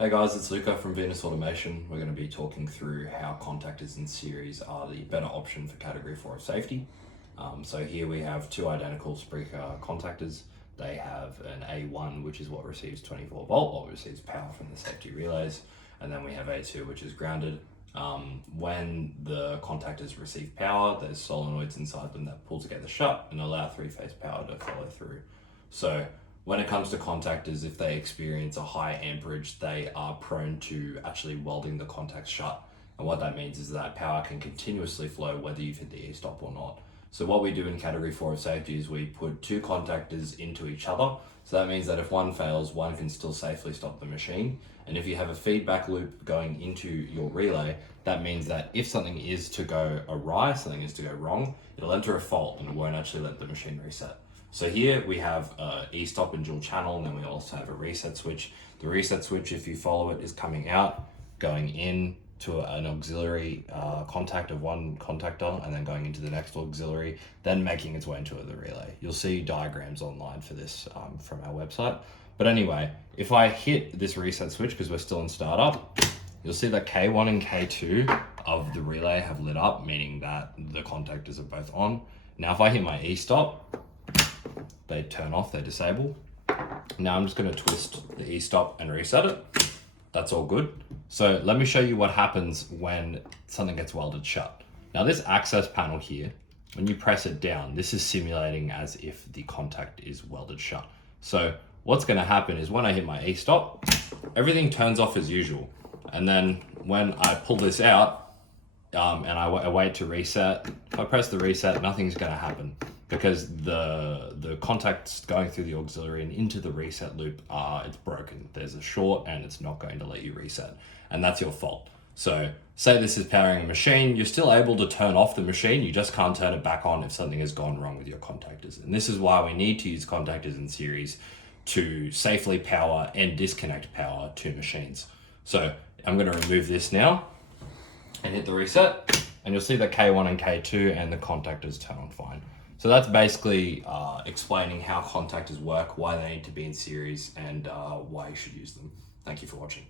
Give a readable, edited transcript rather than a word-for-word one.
Hey guys, it's Luca from Venus Automation. We're going to be talking through how contactors in series are the better option for category 4 of safety. So here we have two identical Spreaker contactors. They have an A1, which is what receives 24 volt, or receives power from the safety relays. And then we have A2, which is grounded. When the contactors receive power, there's solenoids inside them that pull together shut and allow three-phase power to follow through. So when it comes to contactors, if they experience a high amperage, they are prone to actually welding the contacts shut. And what that means is that power can continuously flow whether you've hit the e-stop or not. So what we do in category 4 of safety is we put two contactors into each other. So that means that if one fails, one can still safely stop the machine. And if you have a feedback loop going into your relay, that means that if something is to go awry, something is to go wrong, it'll enter a fault and it won't actually let the machine reset. So here we have e-stop and dual channel, and then we also have a reset switch. The reset switch, if you follow it, is coming out, going in to an auxiliary contact of one contactor, and then going into the next auxiliary, then making its way into the relay. You'll see diagrams online for this from our website. But anyway, if I hit this reset switch, because we're still in startup, you'll see that K1 and K2 of the relay have lit up, meaning that the contactors are both on. Now, if I hit my e-stop, they turn off, they disable. Now I'm just going to twist the e-stop and reset it. That's all good. So let me show you what happens when something gets welded shut. Now this access panel here, when you press it down, this is simulating as if the contact is welded shut. So what's going to happen is when I hit my e-stop, everything turns off as usual. And then when I pull this out and I wait to reset, if I press the reset, nothing's going to happen, because the contacts going through the auxiliary and into the reset loop it's broken. There's a short and it's not going to let you reset, and that's your fault. So say this is powering a machine, you're still able to turn off the machine, you just can't turn it back on if something has gone wrong with your contactors. And this is why we need to use contactors in series to safely power and disconnect power to machines. So I'm going to remove this now and hit the reset, and you'll see that K1 and K2 and the contactors turn on fine. So that's basically explaining how contactors work, why they need to be in series, and why you should use them. Thank you for watching.